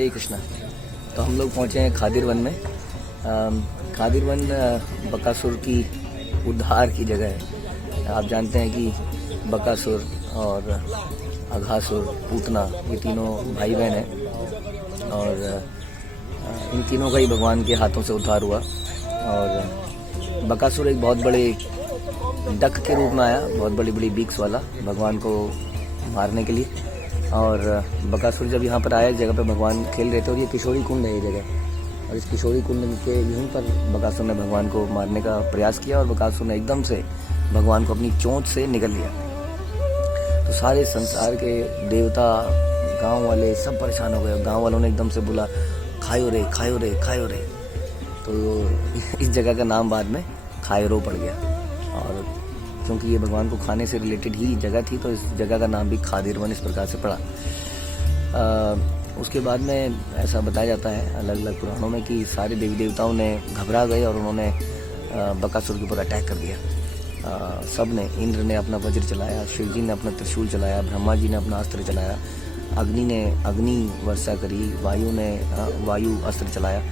हरे कृष्णा। तो हम लोग पहुँचे हैं खादिर वन में। खादिर वन बकासुर की उद्धार की जगह है। आप जानते हैं कि बकासुर और अघासुर, पूतना, ये तीनों भाई बहन हैं और इन तीनों का ही भगवान के हाथों से उद्धार हुआ। और बकासुर एक बहुत बड़े डक के रूप में आया, बहुत बड़ी बड़ी बीक्स वाला, भगवान को मारने के लिए। और बकासुर जब यहाँ पर आया, इस जगह पे भगवान खेल रहे थे और ये किशोरी कुंड है ये जगह। और इस किशोरी कुंड के यहीं पर बकासुर ने भगवान को मारने का प्रयास किया और बकासुर ने एकदम से भगवान को अपनी चोंच से निगल लिया। तो सारे संसार के देवता, गांव वाले सब परेशान हो गए। गांव वालों ने एकदम से बोला, खायो रे खायो रे खायो रे। तो इस जगह का नाम बाद में खायरो पड़ गया। और क्योंकि ये भगवान को खाने से रिलेटेड ही जगह थी, तो इस जगह का नाम भी खादिर वन इस प्रकार से पड़ा। उसके बाद में ऐसा बताया जाता है अलग अलग पुराणों में कि सारे देवी देवताओं ने घबरा गए और उन्होंने बकासुर के ऊपर अटैक कर दिया। सब ने, इंद्र ने अपना वज्र चलाया, शिव जी ने अपना त्रिशूल चलाया, ब्रह्मा जी ने अपना अस्त्र चलाया, अग्नि ने अग्नि वर्षा करी, वायु ने वायु अस्त्र चलाया।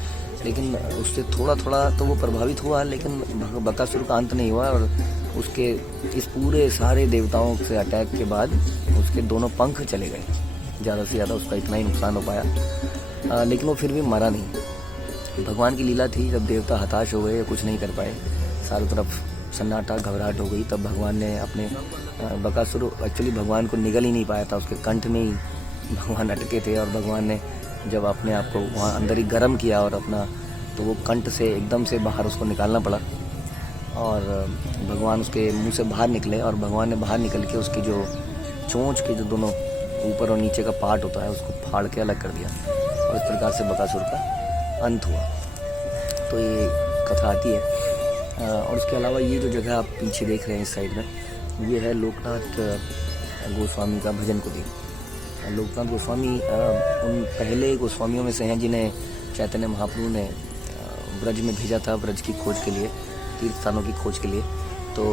लेकिन उससे थोड़ा थोड़ा तो वो प्रभावित हुआ, लेकिन बकासुर का अंत नहीं हुआ। और उसके इस पूरे सारे देवताओं से अटैक के बाद उसके दोनों पंख चले गए। ज़्यादा से ज़्यादा उसका इतना ही नुकसान हो पाया, लेकिन वो फिर भी मरा नहीं। भगवान की लीला थी, जब देवता हताश हो गए, कुछ नहीं कर पाए, चारों तरफ सन्नाटा, घबराहट हो गई, तब भगवान ने अपने बकासुर एक्चुअली भगवान को निगल ही नहीं पाया था, उसके कंठ में ही भगवान अटके थे। और भगवान ने जब अपने आप को वहाँ अंदर ही गर्म किया और अपना, तो वो कंठ से एकदम से बाहर उसको निकालना पड़ा। और भगवान उसके मुंह से बाहर निकले और भगवान ने बाहर निकल के उसकी जो चोंच के जो दोनों ऊपर और नीचे का पार्ट होता है उसको फाड़ के अलग कर दिया। और इस प्रकार से बकासुर का अंत हुआ। तो ये कथा आती है। और उसके अलावा ये जो जगह आप पीछे देख रहे हैं इस साइड में, ये है लोकनाथ गोस्वामी का भजन कुटी। लोकनाथ गोस्वामी उन पहले गोस्वामियों में से हैं जिन्हें चैतन्य महाप्रभु ने ब्रज में भेजा था, ब्रज की खोज के लिए, तीर्थ स्थानों की खोज के लिए। तो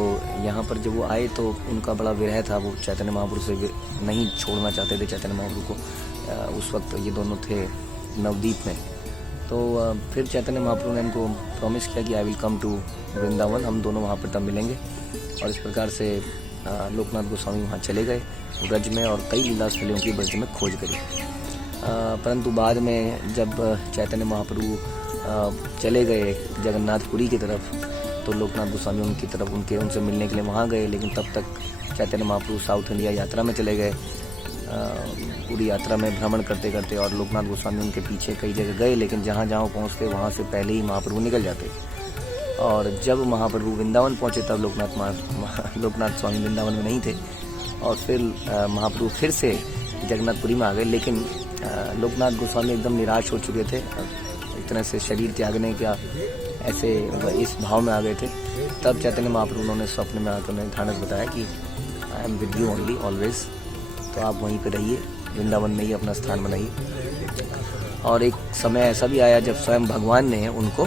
यहाँ पर जब वो आए तो उनका बड़ा विरह था, वो चैतन्य महाप्रभु से नहीं छोड़ना चाहते थे चैतन्य महाप्रभु को। उस वक्त ये दोनों थे नवदीप में। तो फिर चैतन्य महाप्रभु ने इनको प्रॉमिस किया कि I will come to Vrindavan, हम दोनों वहाँ पर तब मिलेंगे। और इस प्रकार से लोकनाथ गोस्वामी वहाँ चले गए ब्रज में और कई लीला स्थलों की ब्रज में खोज करी। परंतु बाद में जब चैतन्य महाप्रभु चले गए जगन्नाथपुरी की तरफ, तो लोकनाथ गोस्वामी उनकी तरफ उनसे मिलने के लिए वहाँ गए। लेकिन तब तक चैतन्य महाप्रभु साउथ इंडिया यात्रा में चले गए, पूरी यात्रा में भ्रमण करते करते। और लोकनाथ गोस्वामी उनके पीछे कई जगह गए, लेकिन जहाँ जहाँ पहुँचते वहाँ से पहले ही महाप्रभु निकल जाते। और जब महाप्रभु वृंदावन पहुँचे तब लोकनाथ स्वामी वृंदावन में नहीं थे। और फिर महाप्रभु फिर से जगन्नाथपुरी में आ गए। लेकिन लोकनाथ गोस्वामी एकदम निराश हो चुके थे, एक तरह से शरीर त्यागने का ऐसे इस भाव में आ गए थे। तब चैतन्य महाप्रभु उन्होंने स्वप्न में आकर उन्हें ढांढस बताया कि I am with you only always, तो आप वहीं पर रहिए, वृंदावन में ही अपना स्थान बनाइए। और एक समय ऐसा भी आया जब स्वयं भगवान ने उनको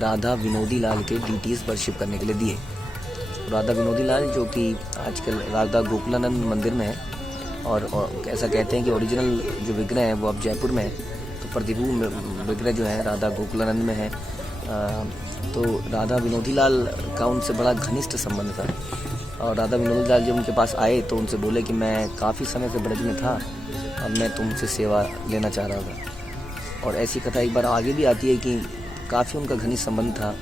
राधा विनोदी लाल के डीटीज वर्शिप करने के लिए दिए। राधा विनोदी लाल जो कि आजकल राधा गोकुलानंद मंदिर में है, और ऐसा कहते हैं कि ओरिजिनल जो विग्रह है वो अब जयपुर में है। तो प्रतिभू विग्रह जो है राधा गोकुलानंद में है। तो राधा विनोदी लाल का उनसे बड़ा घनिष्ठ संबंध था। और राधा विनोदी लाल जब उनके पास आए तो उनसे बोले कि मैं काफ़ी समय से ब्रज में था और मैं तुमसे सेवा लेना चाह रहा था। और ऐसी कथा एक बार आगे भी आती है कि काफ़ी उनका घनिष्ठ संबंध था,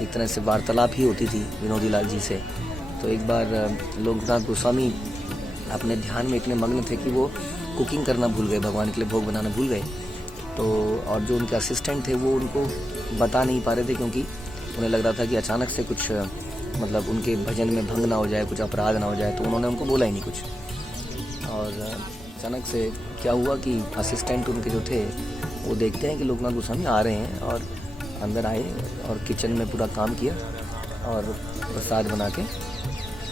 एक तरह से वार्तालाप ही होती थी विनोदी लाल जी से। तो एक बार लोकनाथ गोस्वामी अपने ध्यान में इतने मग्न थे कि वो कुकिंग करना भूल गए, भगवान के लिए भोग बनाना भूल गए। तो और जो उनके असिस्टेंट थे वो उनको बता नहीं पा रहे थे, क्योंकि उन्हें लग रहा था कि अचानक से कुछ मतलब उनके भजन में भंग ना हो जाए, कुछ अपराध ना हो जाए। तो उन्होंने उनको बोला ही नहीं कुछ। और अचानक से क्या हुआ कि असिस्टेंट उनके जो थे वो देखते हैं कि लोकनाथ गोस्वामी आ रहे हैं, और अंदर आए और किचन में पूरा काम किया और प्रसाद बना के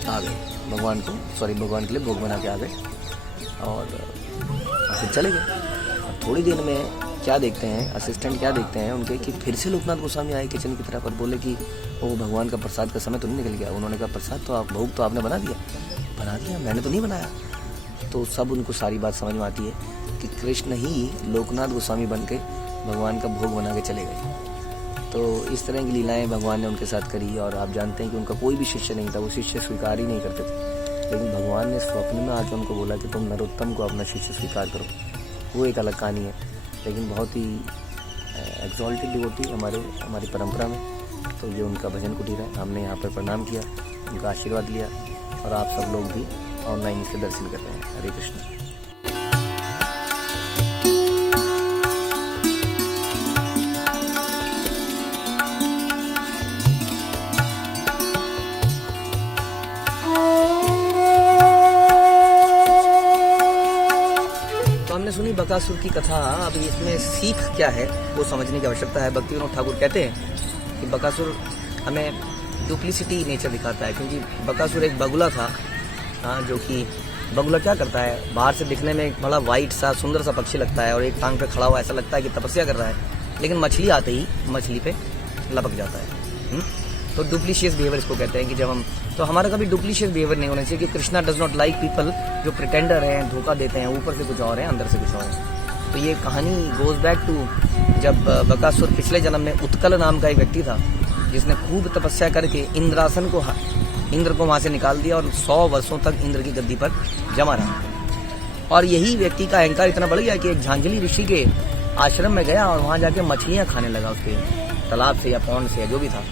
आ गए, भगवान के लिए भोग बना के आ गए और फिर चले गए। थोड़ी देर में क्या देखते हैं, असिस्टेंट क्या देखते हैं उनके कि फिर से लोकनाथ गोस्वामी आए किचन की तरफ और बोले कि वो भगवान का प्रसाद का समय तो नहीं निकल गया। उन्होंने कहा प्रसाद तो आप भोग तो आपने बना दिया, मैंने तो नहीं बनाया। तो सब उनको सारी बात समझ में आती है कि कृष्ण ही लोकनाथ गोस्वामी बन के भगवान का भोग बना के चले गए। तो इस तरह की लीलाएं भगवान ने उनके साथ करी। और आप जानते हैं कि उनका कोई भी शिष्य नहीं था, वो शिष्य स्वीकार ही नहीं करते थे, लेकिन भगवान ने स्वप्न में आकर उनको बोला कि तुम नरोत्तम को अपना शिष्य स्वीकार करो। वो एक अलग कहानी है, लेकिन बहुत ही एग्जॉल्टेड डिवोटी हमारी परंपरा में। तो ये उनका भजन कुटीर है, हमने यहाँ पर प्रणाम किया, उनका आशीर्वाद लिया, और आप सब लोग भी ऑनलाइन इसके दर्शन कर रहे हैं। हरे कृष्ण। हमने सुनी बकासुर की कथा। अभी इसमें सीख क्या है वो समझने की आवश्यकता है। भक्ति विनोद ठाकुर कहते हैं कि बकासुर हमें डुप्लिसिटी नेचर दिखाता है, क्योंकि बकासुर एक बगुला था, जो कि बगुला क्या करता है, बाहर से दिखने में एक बड़ा वाइट सा सुंदर सा पक्षी लगता है और एक टांग पे खड़ा हुआ ऐसा लगता है कि तपस्या कर रहा है, लेकिन मछली आते ही मछली पे लपक जाता है। तो डुप्लीशियस बिहेवियर इसको कहते हैं कि जब हम, तो हमारा कभी डुप्लीशियस बिहेवियर नहीं होना चाहिए कि Krishna does not like people जो प्रिटेंडर हैं, धोखा देते हैं, ऊपर से कुछ और है अंदर से कुछ और है। तो ये कहानी गोज बैक टू जब बकासुर पिछले जन्म में उत्कल नाम का एक व्यक्ति था, जिसने खूब तपस्या करके इंद्रासन को, इंद्र को वहां से निकाल दिया और 100 वर्षों तक इंद्र की गद्दी पर जमा रहा। और यही व्यक्ति का अहंकार इतना बढ़ गया कि एक झांझली ऋषि के आश्रम में गया और वहां जाके मछलियां खाने लगा, उसके तालाब से या पौंड से या जो भी था।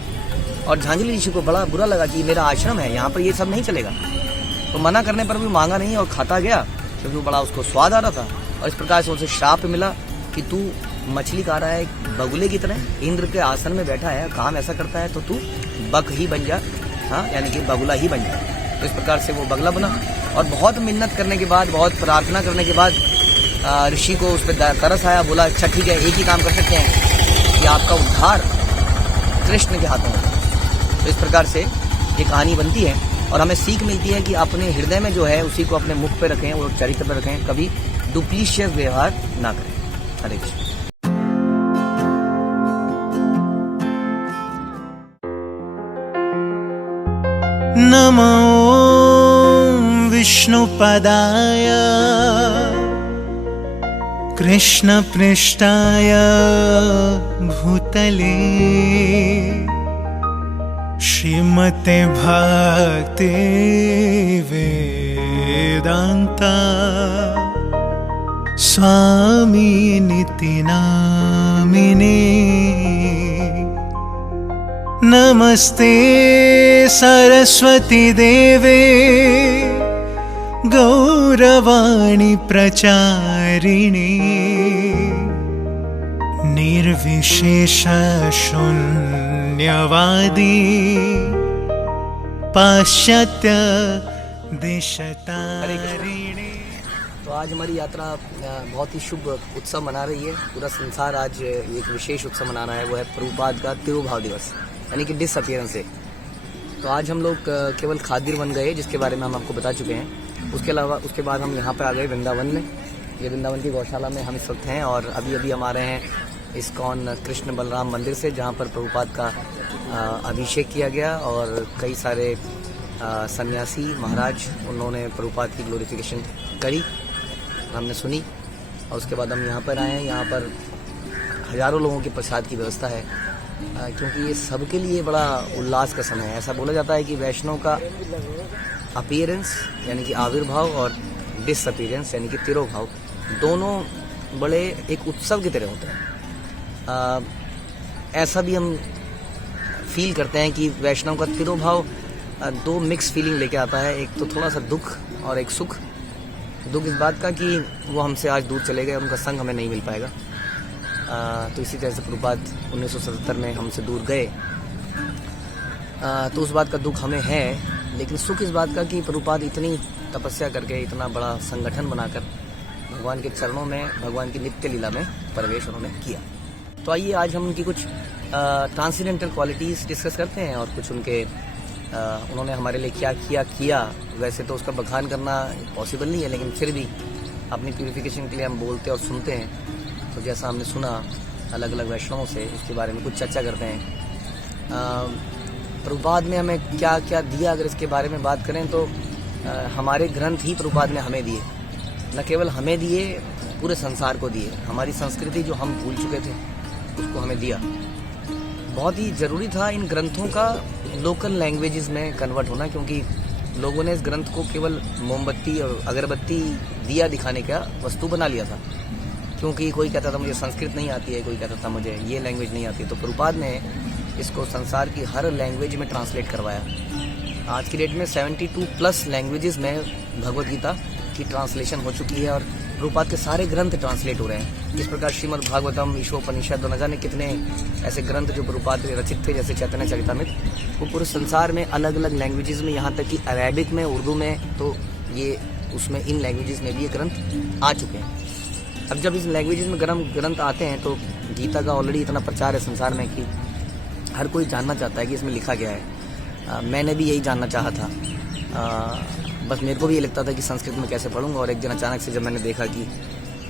और झांझली ऋषि को बड़ा बुरा लगा कि मेरा आश्रम है, यहाँ पर ये सब नहीं चलेगा। तो मना करने पर भी मांगा नहीं और खाता गया, क्योंकि वो बड़ा उसको स्वाद आ रहा था। और इस प्रकार से उसे श्राप मिला कि तू मछली खा रहा है बगुले की तरह, इंद्र के आसन में बैठा है, काम ऐसा करता है, तो तू बक ही बन जा, हाँ, यानी कि बगुला ही बन जा। तो इस प्रकार से वो बगला बना। और बहुत मिन्नत करने के बाद, बहुत प्रार्थना करने के बाद ऋषि को उस पर तरस आया। बोला अच्छा ठीक है, एक ही काम कर सकते हैं कि आपका उद्धार कृष्ण के हाथों में। तो इस प्रकार से ये कहानी बनती है और हमें सीख मिलती है कि अपने हृदय में जो है उसी को अपने मुख पे रखें और चरित्र पे रखें, कभी डुप्लीशियस व्यवहार ना करें। हरे कृष्ण। नमो विष्णुपदाय कृष्णपृष्ठाय भूतले श्रीमते भक्ति वेदांता स्वामी निति नामिने। नमस्ते सरस्वती देवे गौरवाणी प्रचारिणे निर्विशेष शून्यवादी पाश्चात्य देशतारिणे। तो आज हमारी यात्रा बहुत ही शुभ उत्सव मना रही है। पूरा संसार आज एक विशेष उत्सव मना रहा है, वो है प्रभुपाद का तिरुभाव दिवस, यानी कि डिसअपियरेंस डे। तो आज हम लोग केवल खादिर बन गए, जिसके बारे में हम आपको बता चुके हैं। उसके अलावा उसके बाद हम यहाँ पे आ गए वृंदावन में। ये वृंदावन की गौशाला में हम इस वक्त हैं और अभी अभी हम आ रहे हैं इस्कॉन कृष्ण बलराम मंदिर से, जहाँ पर प्रभुपाद का अभिषेक किया गया और कई सारे सन्यासी महाराज उन्होंने प्रभुपाद की ग्लोरिफिकेशन करी, हमने सुनी। और उसके बाद हम यहाँ पर आए हैं। यहाँ पर हजारों लोगों के प्रसाद की व्यवस्था है, क्योंकि ये सबके लिए बड़ा उल्लास का समय है। ऐसा बोला जाता है कि वैष्णव का अपीयरेंस यानी कि आविर्भाव और डिसअपीयरेंस यानी कि तिरोभाव, दोनों बड़े एक उत्सव की तरह होते हैं। ऐसा भी हम फील करते हैं कि वैष्णव का तिरोभाव दो मिक्स फीलिंग लेके आता है, एक तो थोड़ा सा दुख और एक सुख। दुख इस बात का कि वो हमसे आज दूर चले गए, उनका संग हमें नहीं मिल पाएगा। तो इसी तरह से प्रभुपाद 1977 में हमसे दूर गए, तो उस बात का दुख हमें है। लेकिन सुख इस बात का कि प्रभुपाद इतनी तपस्या करके इतना बड़ा संगठन बनाकर भगवान के चरणों में, भगवान की नित्य लीला में प्रवेश उन्होंने किया। तो आइए आज हम उनकी कुछ ट्रांसेंडेंटल क्वालिटीज़ डिस्कस करते हैं और कुछ उनके उन्होंने हमारे लिए क्या किया। वैसे तो उसका बखान करना पॉसिबल नहीं है, लेकिन फिर भी अपनी प्यूरिफिकेशन के लिए हम बोलते और सुनते हैं। तो जैसा हमने सुना अलग अलग वैष्णवों से, उसके बारे में कुछ चर्चा करते हैं। प्रभुपाद ने हमें क्या क्या दिया, अगर इसके बारे में बात करें तो हमारे ग्रंथ ही प्रभुपाद ने हमें दिए। न केवल हमें दिए पूरे संसार को दिए। हमारी संस्कृति जो हम भूल चुके थे उसको हमें दिया। बहुत ही ज़रूरी था इन ग्रंथों का लोकल लैंग्वेजेस में कन्वर्ट होना, क्योंकि लोगों ने इस ग्रंथ को केवल मोमबत्ती और अगरबत्ती दिया दिखाने का वस्तु बना लिया था। क्योंकि कोई कहता था मुझे संस्कृत नहीं आती है, कोई कहता था मुझे ये लैंग्वेज नहीं आती है, तो प्रभुपाद ने इसको संसार की हर लैंग्वेज में ट्रांसलेट करवाया। आज की डेट में 72+ लैंग्वेजेस में भगवद गीता की ट्रांसलेशन हो चुकी है और प्रभुपाद के सारे ग्रंथ ट्रांसलेट हो रहे हैं। इस प्रकार श्रीमद् भागवतम, ईशोपनिषद और न जाने कितने ऐसे ग्रंथ जो प्रभुपाद के रचित थे, जैसे चैतन्य चरितामृत, वो पूरे संसार में अलग अलग लैंग्वेजेस में, यहाँ तक कि अरेबिक में, उर्दू में, तो ये उसमें इन लैंग्वेजेस में भी ये ग्रंथ आ चुके हैं। अब जब इस लैंग्वेजेस में ग्रंथ आते हैं तो गीता का ऑलरेडी इतना प्रचार है संसार में कि हर कोई जानना चाहता है कि इसमें लिखा गया है। मैंने भी यही जानना चाहा था। बस मेरे को भी ये लगता था कि संस्कृत में कैसे पढ़ूंगा, और एक दिन अचानक से जब मैंने देखा कि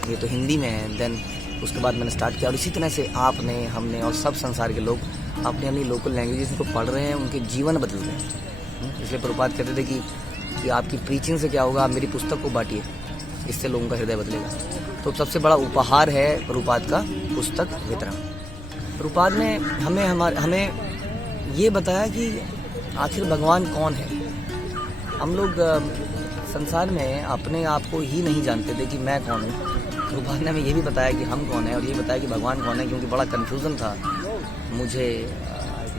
ये तो हिंदी में है, देन उसके बाद मैंने स्टार्ट किया। और इसी तरह से आपने, हमने और सब संसार के लोग अपनी अपनी लोकल लैंग्वेजेस को पढ़ रहे हैं, उनके जीवन बदल रहे हैं। इसलिए प्रभुपाद कहते थे कि आपकी प्रीचिंग से क्या होगा, आप मेरी पुस्तक को बांटिए, इससे लोगों का हृदय बदलेगा। तो सबसे बड़ा उपहार है प्रभुपाद का पुस्तक वितरण। प्रभुपाद ने हमें ये बताया कि आखिर भगवान कौन है। हम लोग संसार में अपने आप को ही नहीं जानते थे कि मैं कौन हूँ। प्रभुपाद ने हमें ये भी बताया कि हम कौन है, और ये बताया कि भगवान कौन है, क्योंकि बड़ा कन्फ्यूज़न था मुझे,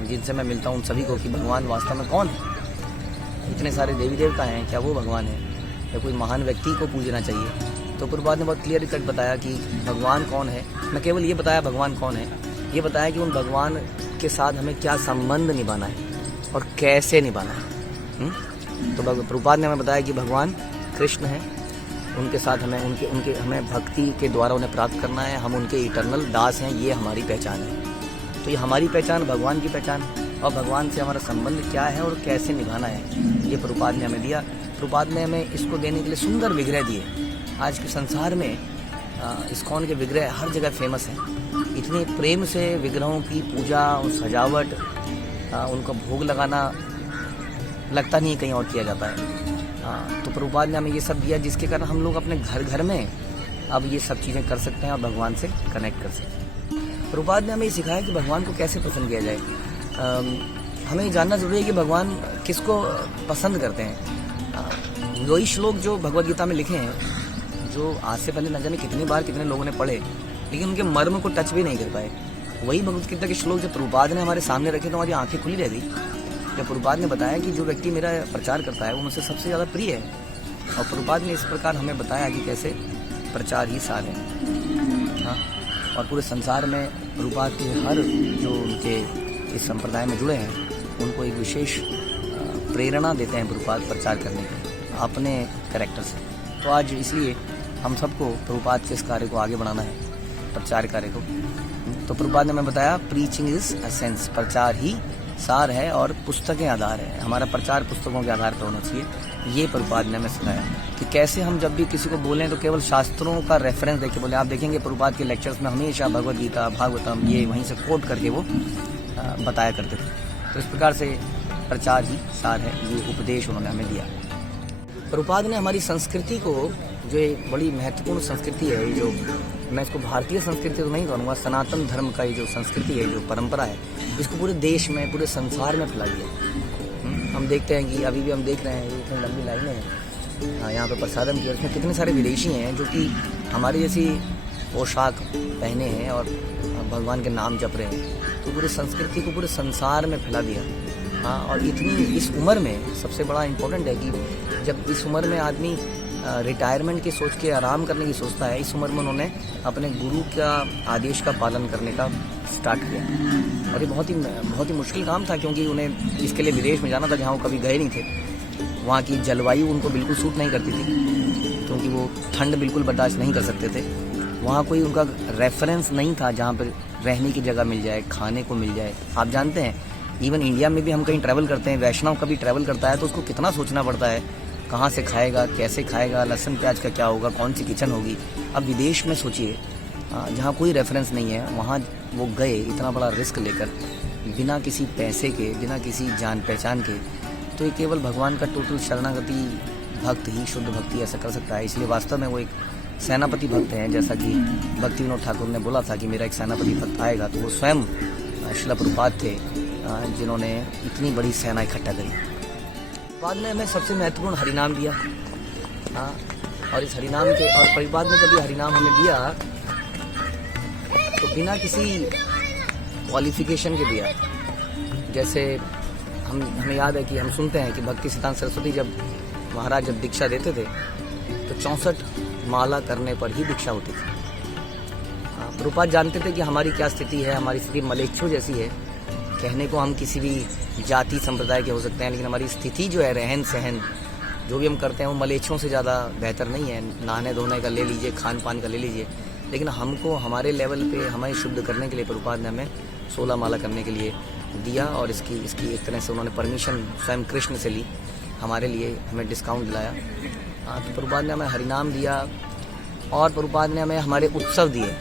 जिनसे मैं मिलता हूँ उन सभी को, कि भगवान वास्तव में कौन है। इतने सारे देवी देवता हैं, क्या वो भगवान है या कोई महान व्यक्ति को पूजना चाहिए। तो प्रभुपाद ने बहुत क्लियर कट बताया कि भगवान कौन है। मैं केवल ये बताया भगवान कौन है, ये बताया कि उन भगवान के साथ हमें क्या संबंध निभाना है और कैसे निभाना है। तो प्रभुपाद ने हमें बताया कि भगवान कृष्ण हैं, उनके साथ हमें हमें भक्ति के द्वारा उन्हें प्राप्त करना है। हम उनके इटर्नल दास हैं, ये हमारी पहचान है। तो ये हमारी पहचान, भगवान की पहचान, और भगवान से हमारा संबंध क्या है और कैसे निभाना है, ये प्रभुपाद ने हमें दिया। प्रभुपाद ने हमें इसको देने के लिए सुंदर विग्रह दिए। आज के संसार में इस्कॉन के विग्रह हर जगह फेमस हैं। इतने प्रेम से विग्रहों की पूजा और सजावट, उनको भोग लगाना लगता नहीं कहीं और किया जाता है। तो प्रभुपाद ने हमें ये सब दिया, जिसके कारण हम लोग अपने घर घर में अब ये सब चीज़ें कर सकते हैं और भगवान से कनेक्ट कर सकते हैं। प्रभुपाद ने हमें ये सिखाया कि भगवान को कैसे पसंद किया जाए। हमें ये जानना जरूरी है कि भगवान किसको पसंद करते हैं। वही श्लोक जो भगवद गीता में लिखे हैं, जो आज से पहले न जाने कितनी बार कितने लोगों ने पढ़े, लेकिन उनके मर्म को टच भी नहीं कर पाए। वही भगवद गीता के श्लोक जब प्रभुपाद ने हमारे सामने रखे तो हमारी आंखें खुली रह गई। जब प्रभुपाद ने बताया कि जो व्यक्ति मेरा प्रचार करता है वो मुझसे सबसे ज़्यादा प्रिय है, और प्रभुपाद ने इस प्रकार हमें बताया कि कैसे प्रचार ही सार है। हाँ, और पूरे संसार में प्रभुपाद के हर जो उनके इस संप्रदाय में जुड़े हैं उनको एक विशेष प्रेरणा देते हैं प्रभुपाद प्रचार करने की अपने कैरेक्टर से। तो आज इसलिए हम सबको प्रभुपाद के इस कार्य को आगे बढ़ाना है, प्रचार कार्य को। तो प्रभुपाद ने हमें बताया प्रीचिंग इज एसेंस, प्रचार ही सार है और पुस्तकें आधार है। हमारा प्रचार पुस्तकों के आधार पर होना चाहिए। ये प्रभुपाद ने हमें सिखाया कि कैसे हम जब भी किसी को बोलें तो केवल शास्त्रों का रेफरेंस देके बोले। आप देखेंगे प्रभुपाद के लेक्चर्स में हमेशा भगवद गीता, भागवतम, ये वहीं से कोट करके वो बताया करते थे। तो इस प्रकार से प्रचार ही सार है, ये उपदेश उन्होंने हमें दिया। प्रभुपाद ने हमारी संस्कृति को, जो एक बड़ी महत्वपूर्ण संस्कृति है, जो मैं इसको भारतीय संस्कृति तो नहीं कहूँगा, सनातन धर्म का ये जो संस्कृति है, जो परंपरा है, इसको पूरे देश में, पूरे संसार में फैला दिया। हम देखते हैं कि अभी भी हम देख रहे हैं इतनी लंबी लाइनें हैं यहाँ पर प्रसादम की, और इसमें कितने सारे विदेशी हैं जो कि हमारी जैसी पोशाक पहने हैं और भगवान के नाम जप रहे हैं। तो पूरी संस्कृति को पूरे संसार में फैला दिया। हाँ, और इतनी इस उम्र में सबसे बड़ा इम्पोर्टेंट है कि जब इस उम्र में आदमी रिटायरमेंट की सोच के आराम करने की सोचता है, इस उम्र में उन्होंने अपने गुरु का आदेश का पालन करने का स्टार्ट किया। और ये बहुत ही मुश्किल काम था, क्योंकि उन्हें इसके लिए विदेश में जाना था जहाँ वो कभी गए नहीं थे। वहाँ की जलवायु उनको बिल्कुल सूट नहीं करती थी, क्योंकि वो ठंड बिल्कुल बर्दाश्त नहीं कर सकते थे। वहाँ कोई उनका रेफरेंस नहीं था जहाँ पर रहने की जगह मिल जाए, खाने को मिल जाए। आप जानते हैं इवन इंडिया में भी हम कहीं ट्रैवल करते हैं, वैष्णव कभी ट्रैवल करता है तो उसको कितना सोचना पड़ता है, कहाँ से खाएगा, कैसे खाएगा, लहसुन प्याज का क्या होगा, कौन सी किचन होगी। अब विदेश में सोचिए जहाँ कोई रेफरेंस नहीं है, वहाँ वो गए इतना बड़ा रिस्क लेकर, बिना किसी पैसे के, बिना किसी जान पहचान के। तो ये केवल भगवान का टोटल शरणागति भक्त ही, शुद्ध भक्ति ऐसा कर सकता है। इसलिए वास्तव में वो एक सेनापति भक्त हैं, जैसा कि भक्ति विनोद ठाकुर ने बोला था कि मेरा एक सेनापति भक्त आएगा, तो वो स्वयं श्रील प्रभुपाद थे जिन्होंने इतनी बड़ी सेना इकट्ठा करी। बाद में हमें सबसे महत्वपूर्ण हरिनाम दिया। हाँ, और इस हरिनाम के और प्रभुपाद ने जब ये हरिनाम हमें दिया तो बिना किसी क्वालिफिकेशन के दिया। जैसे हमें याद है कि हम सुनते हैं कि भक्ति सिद्धांत सरस्वती जब महाराज जब दीक्षा देते थे तो 64 माला करने पर ही दीक्षा होती थी। प्रभुपाद जानते थे कि हमारी क्या स्थिति है, हमारी स्थिति मलेच्छों जैसी है। कहने को हम किसी भी जाति संप्रदाय के हो सकते हैं, लेकिन हमारी स्थिति जो है, रहन सहन जो भी हम करते हैं वो मलेच्छों से ज़्यादा बेहतर नहीं है। नहाने धोने का ले लीजिए, खान पान का ले लीजिए, लेकिन हमको हमारे लेवल पे हमें शुद्ध करने के लिए प्रभुपाद ने हमें 16 माला करने के लिए दिया। और इसकी एक तरह से उन्होंने परमिशन स्वयं कृष्ण से ली, हमारे लिए हमें डिस्काउंट दिलाया। तो प्रभुपाद ने हमें हरिनाम दिया और प्रभुपाद ने हमें हमारे उत्सव दिए,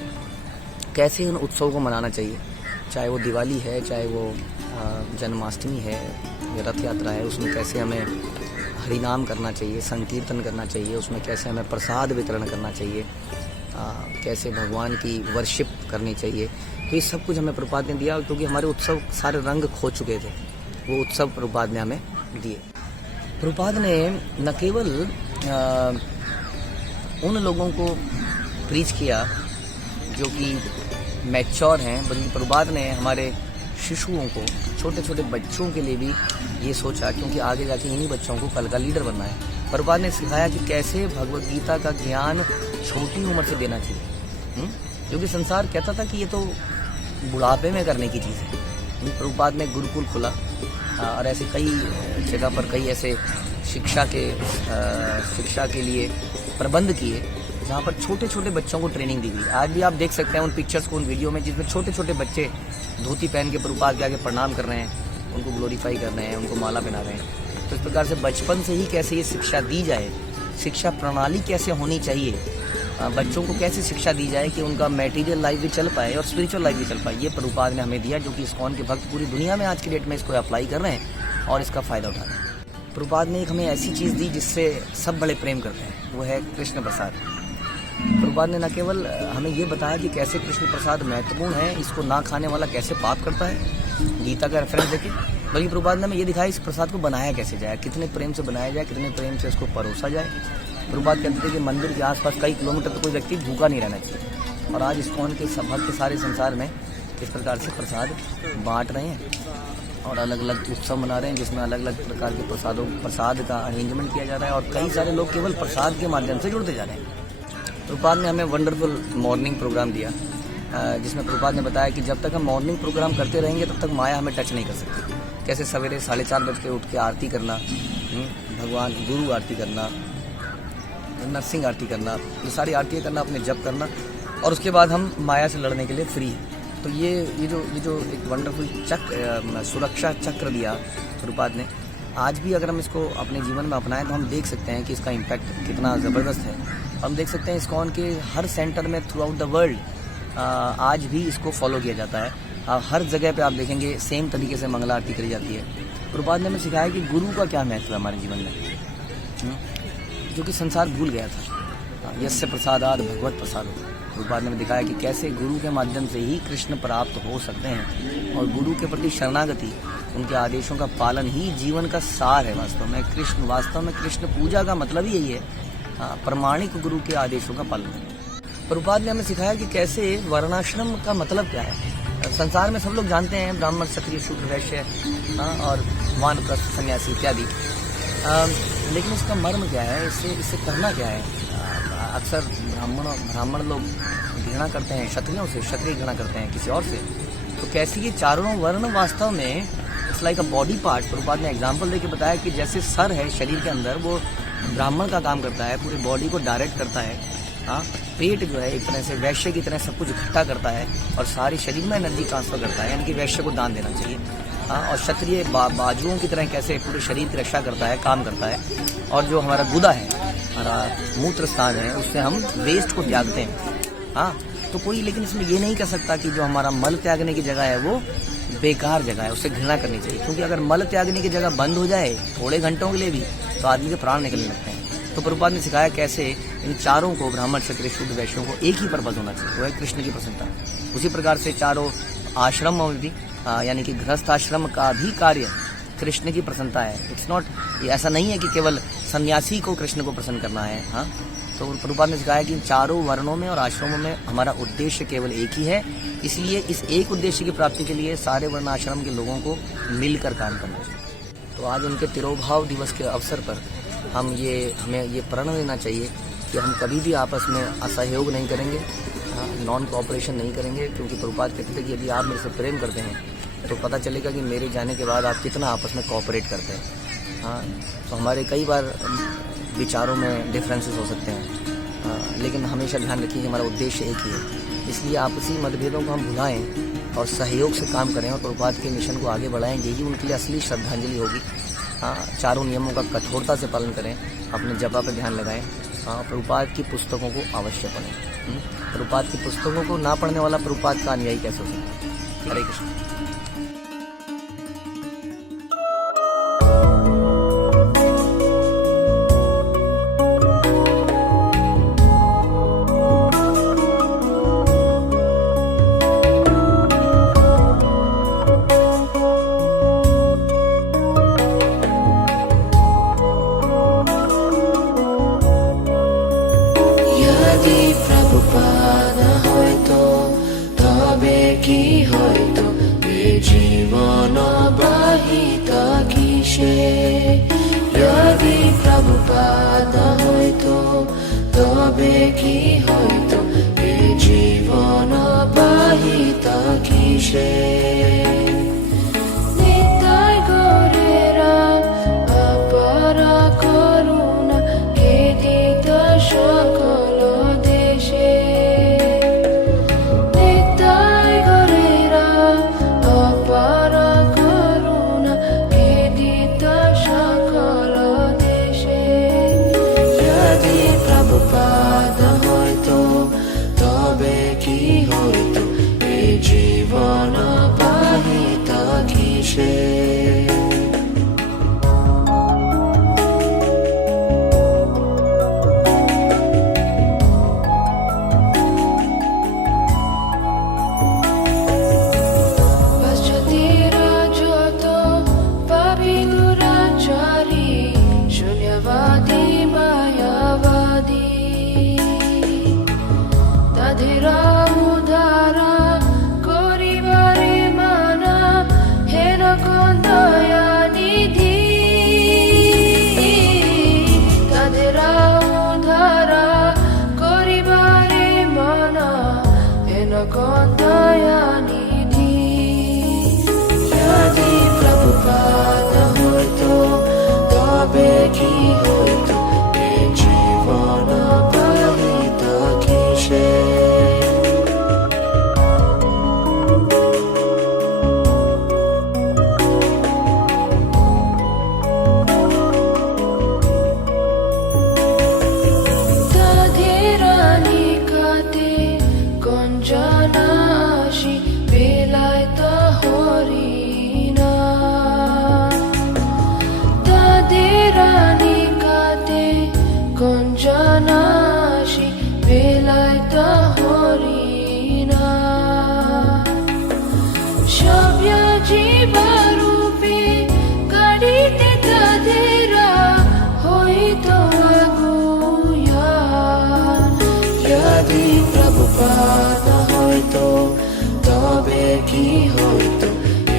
कैसे उन उत्सव को मनाना चाहिए, चाहे वो दिवाली है, चाहे वो जन्माष्टमी है या रथ यात्रा है, उसमें कैसे हमें हरिनाम करना चाहिए, संकीर्तन करना चाहिए, उसमें कैसे हमें प्रसाद वितरण करना चाहिए, कैसे भगवान की वर्शिप करनी चाहिए। तो ये सब कुछ हमें प्रभुपाद ने दिया, क्योंकि हमारे उत्सव सारे रंग खो चुके थे, वो उत्सव प्रभुपाद ने हमें दिए। प्रभुपाद ने न केवल उन लोगों को प्रीच किया जो कि मैच्योर हैं, बल्कि प्रभुपाद ने हमारे शिशुओं को, छोटे छोटे बच्चों के लिए भी ये सोचा, क्योंकि आगे जाके इन्हीं बच्चों को कल का लीडर बनना है। प्रभुपाद ने सिखाया कि कैसे भगवद गीता का ज्ञान छोटी उम्र से देना चाहिए, क्योंकि संसार कहता था कि ये तो बुढ़ापे में करने की चीज़ है। प्रभुपाद ने गुरुकुल खुला और ऐसे कई जगह पर कई ऐसे शिक्षा के लिए प्रबंध किए जहाँ पर छोटे छोटे बच्चों को ट्रेनिंग दी गई। आज भी आप देख सकते हैं उन पिक्चर्स को, उन वीडियो में, जिसमें छोटे छोटे बच्चे धोती पहन के प्रभुपाद के आगे प्रणाम कर रहे हैं, उनको ग्लोरीफाई कर रहे हैं, उनको माला पहना रहे हैं। तो इस प्रकार से बचपन से ही कैसे ये शिक्षा दी जाए, शिक्षा प्रणाली कैसे होनी चाहिए, बच्चों को कैसे शिक्षा दी जाए कि उनका मटेरियल लाइफ भी चल पाए और स्पिरिचुअल लाइफ भी चल पाए, ये प्रभुपाद ने हमें दिया, जो कि इस्कॉन के भक्त पूरी दुनिया में आज की डेट में इसको अप्लाई कर रहे हैं और इसका फ़ायदा उठा रहे हैं। प्रभुपाद ने एक हमें ऐसी चीज़ दी जिससे सब बड़े प्रेम करते हैं, वो है कृष्ण प्रसाद। प्रभुपाद ने न केवल हमें ये बताया कि कैसे कृष्ण प्रसाद महत्वपूर्ण है, इसको ना खाने वाला कैसे पाप करता है, गीता का रेफरेंस देके, बल्कि प्रभुपाद ने हमें ये दिखाया इस प्रसाद को बनाया कैसे जाए, कितने प्रेम से बनाया जाए, कितने प्रेम से इसको परोसा जाए। प्रभुपाद कहते थे कि मंदिर के आसपास कई किलोमीटर तो कोई व्यक्ति भूखा नहीं रहना चाहिए, और आज इस्कॉन के भक्त सारे संसार में इस प्रकार से प्रसाद बांट रहे हैं और अलग अलग उत्सव मना रहे हैं, जिसमें अलग अलग प्रकार के प्रसाद का अरेंजमेंट किया जा रहा है और कई सारे लोग केवल प्रसाद के माध्यम से जुड़ते जा रहे हैं। प्रभुपाद ने हमें वंडरफुल मॉर्निंग प्रोग्राम दिया, जिसमें प्रभुपाद ने बताया कि जब तक हम मॉर्निंग प्रोग्राम करते रहेंगे तब तक माया हमें टच नहीं कर सकती। कैसे सवेरे 4:30 बज के उठ के आरती करना, भगवान गुरु आरती करना, नरसिंह आरती करना, ये सारी आरतियाँ करना, अपने जप करना, और उसके बाद हम माया से लड़ने के लिए फ्री हैं। तो ये जो एक वंडरफुल चक्र, सुरक्षा चक्र दिया प्रभुपाद ने, आज भी अगर हम इसको अपने जीवन में अपनाएं तो हम देख सकते हैं कि इसका इम्पैक्ट कितना ज़बरदस्त है। हम देख सकते हैं इस्कॉन के हर सेंटर में थ्रू आउट द वर्ल्ड आज भी इसको फॉलो किया जाता है। हर जगह पे आप देखेंगे सेम तरीके से मंगला आरती करी जाती है। प्रभुपाद ने हमें सिखाया कि गुरु का क्या महत्व है हमारे जीवन में, जो कि संसार भूल गया था। यस्य प्रसादाद भगवत प्रसाद। प्रभुपाद ने दिखाया कि कैसे गुरु के माध्यम से ही कृष्ण प्राप्त हो सकते हैं, और गुरु के प्रति शरणागति, उनके आदेशों का पालन ही जीवन का सार है। वास्तव में कृष्ण पूजा का मतलब ही यही है, प्रमाणिक गुरु के आदेशों का पालन। प्रभुपाद ने हमें सिखाया कि कैसे वर्णाश्रम का मतलब क्या है। संसार में सब लोग जानते हैं ब्राह्मण, क्षत्रिय, शूद्र, वैश्य और वानप्रस्थ, सन्यासी इत्यादि, लेकिन इसका मर्म क्या है, इससे करना क्या है। अक्सर ब्राह्मण लोग घृणा करते हैं क्षत्रियों से, क्षत्रिय घृणा करते हैं किसी और से। तो कैसे ये चारों वर्ण वास्तव में it's like a body part. Prabhupada ने एग्जाम्पल देके बताया कि जैसे सर है शरीर के अंदर, वो ब्राह्मण का काम करता है, पूरी बॉडी को डायरेक्ट करता है। पेट जो है एक तरह से वैश्य की तरह सब कुछ इकट्ठा करता है और सारी शरीर में एनर्जी ट्रांसफर करता है, यानी कि वैश्य को दान देना चाहिए। और क्षत्रिय बाजुओं की तरह कैसे पूरे शरीर की रक्षा करता है, काम करता है। और जो हमारा गुदा है, हमारा मूत्र स्थान है, उससे हम वेस्ट को त्यागते हैं। तो कोई लेकिन इसमें ये नहीं कह सकता कि जो हमारा मल त्यागने की जगह है वो बेकार जगह है, उससे घृणा करनी चाहिए। क्योंकि अगर मल त्यागने की जगह बंद हो जाए थोड़े घंटों के लिए भी, तो आदमी के प्राण निकलने लगते हैं। तो प्रभुपाद ने सिखाया कैसे इन चारों को, ब्राह्मण क्षत्रिय शूद्र वैश्यों को, एक ही पर्पज होना चाहिए, वो है कृष्ण की प्रसन्नता। उसी प्रकार से चारों आश्रमों में भी यानी कि गृहस्थ आश्रम का भी कार्य कृष्ण की प्रसन्नता है। इट्स नॉट, ऐसा नहीं है कि केवल सन्यासी को कृष्ण को प्रसन्न करना है। हाँ, तो प्रभुपाद ने सिखाया कि चारों वर्णों में और आश्रमों में हमारा उद्देश्य केवल एक ही है, इसलिए इस एक उद्देश्य की प्राप्ति के लिए सारे वर्ण आश्रम के लोगों को मिलकर काम करना चाहिए। तो आज उनके तिरोभाव दिवस के अवसर पर हमें ये प्रण लेना चाहिए कि हम कभी भी आपस में असहयोग नहीं करेंगे, नॉन कोऑपरेशन नहीं करेंगे, क्योंकि प्रभुपाद कहते थे कि यदि आप मेरे से प्रेम करते हैं तो पता चलेगा कि मेरे जाने के बाद आप कितना आपस में कोऑपरेट करते हैं। हाँ, तो हमारे कई बार विचारों में डिफरेंसेस हो सकते हैं, लेकिन हमेशा ध्यान रखिए कि हमारा उद्देश्य एक ही है। इसलिए आपसी मतभेदों को हम भुलाएं और सहयोग से काम करें और प्रभुपाद के मिशन को आगे बढ़ाएं, यही उनके लिए असली श्रद्धांजलि होगी। हाँ, चारों नियमों का कठोरता से पालन करें, अपने जपा पर ध्यान लगाएं। हाँ, प्रभुपाद की पुस्तकों को अवश्य पढ़ें। प्रभुपाद की पुस्तकों को ना पढ़ने वाला प्रभुपाद का अनुयायी कैसे हो सकता है? हरे कृष्ण। প্রভুপাদ হয়তো তবে কি হয়তো এ জীবন বাহিত কিসে যদি প্রভুপাদ হয়তো তবে কি হয়তো এ জীবন বাহিত কিসে নিতাই গৌরেরা অপারা করুণা কে দিত সকল জীবন বাহিত কিসে পাশ্চাত্যেরা যত পাপী দুরাচারী শূন্যবাদী মায়াবাদী তাদের উদ্ধারা দয়ানিধি তাদের উদ্ধারা করিবারে মনা হেন দয়ানিধি যদি প্রভুপাদ হইতো তবে কি হইতো এ জীবন বাহিত কিসে জানাসি বেলায়ত হরিণা তাদের নিকাতে কোন জানাসি বেলায়ত হরিণা সব্য জীবরূপে গাড়িতে তাদের হইত আগুয়া যদি প্রভুপাদ হয়তো তবে কি হইতো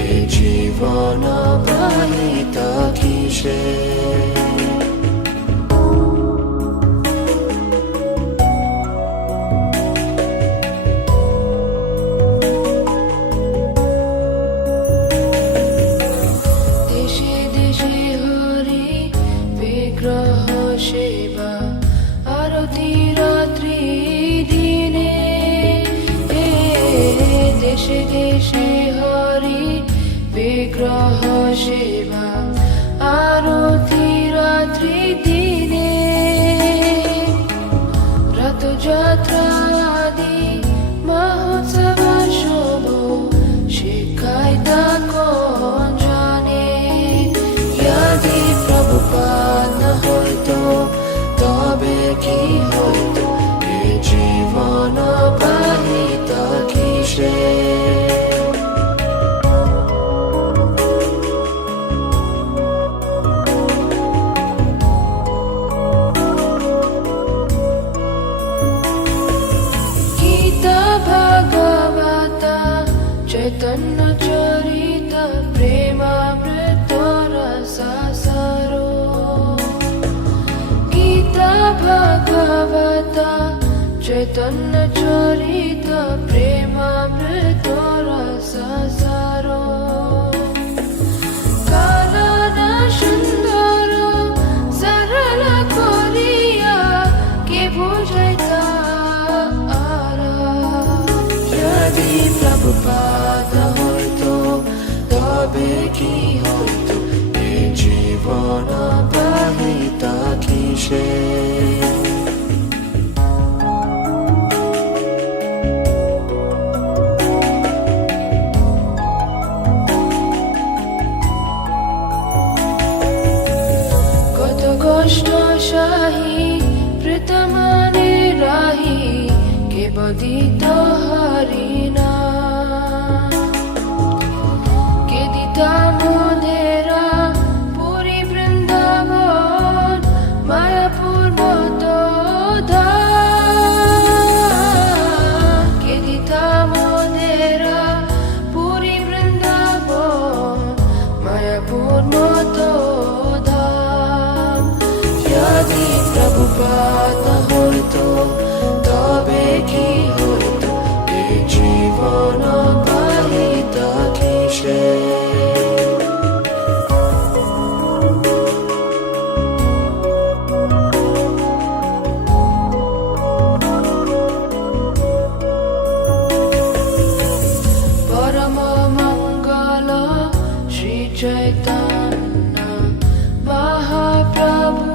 এ জীবন বাহিত কিসে দেশে দেশে হরি বিগ্রহ সেবা আরতি রাত্রি দিনে দেশে দেশে হরি বিগ্রহ সেবা আরতি রাত্রি দিনে রথযাত্রা আদি মহোৎসব শুভ শিখায় তা কোন জানে যদি প্রভুপাদ হয়তো তবে কি হইতো এ জীবন বাহিত কিসে গীতা ভাগবত চৈতন্য চরিত প্রেমামৃত রসাসারো গীতা ভাগবত চৈতন্য চরিত প্রেমামৃত রসাসারো কানন সুন্দর সরল করিয়া কে বুঝাইতা যদি প্রভুপাদ হইতো তবে কি হইতো এ জীবন বাহিত কিসে কত কষ্ট সাহি প্রতমানে রাহি কে বদিত হরিনা কে দিতা মোদেরা পুরী বৃন্দাবন মায়াপুর মত কে দিতা মোদেরা পুরী বৃন্দাবন মায়াপুর মত যদি প্রভুপাদ হইতো তবে কি হইতো এ জীবন বাহিত কিসে পরম মঙ্গল শ্রী চৈতন্য মহাপ্রভুরা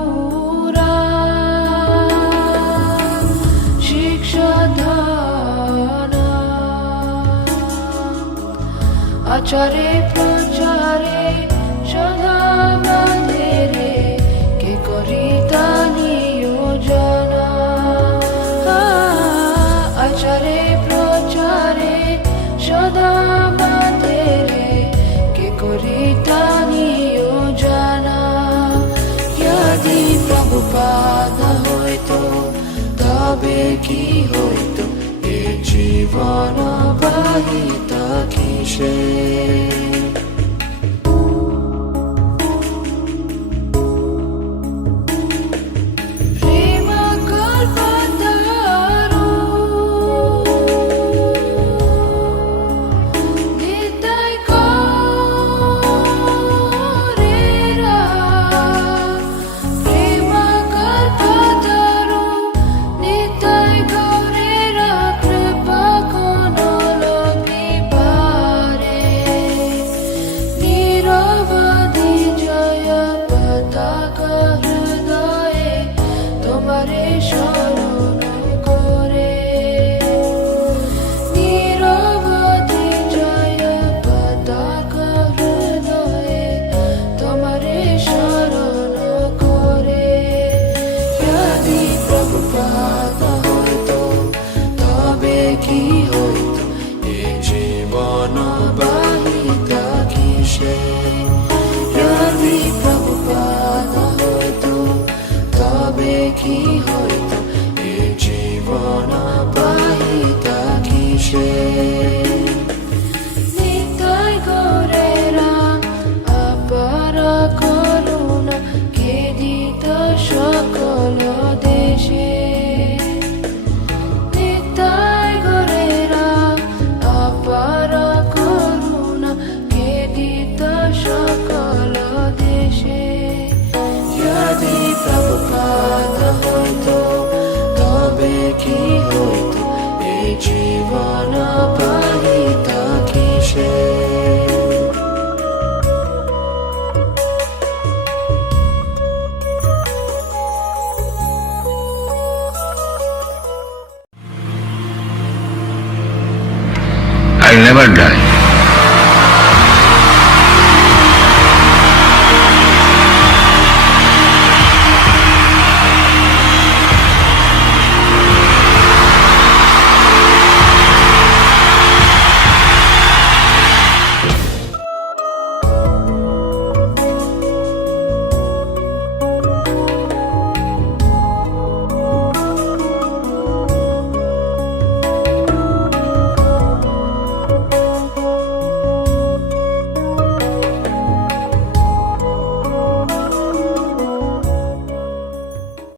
শিক্ষাধন আচারে প্রচারে সদা মাধেরে কে করিতা নিয়োজনা আচারে প্রচারে সদা মাধেরে কে করিতা নিয়োজনা যদি প্রভুপাদ হইতো তবে কি হইতো এ জীবন বাহিত কিসে প্রেম কল্পতারু নিতাই করেরা প্রেম কল্পতারু নিতাই করেরা কৃপা কোন লোকে পারে নিরবধি জয় পতাকা হৃদয়ে তোমারে স্মরণ করে নিরবধি জয় পতাকা হৃদয়ে তোমারে স্মরণ করে যদি প্রভুপাদ হইতো তবে কি হইতো এ জীবন বাহিত কিসে যদি প্রভুপাদ হইতো তবে কি হইতো এ জীবন বাহিত কিসে নিতাই গৌরেরা অপার করুণা কে দিত সকল দেশে নিতাই গৌরেরা অপার করুণা কে দিত সকল দেশে যদি প্রভুপাদ হইতো তবে কি হইতো এ জীবন বাহিত কিসে I'll never die.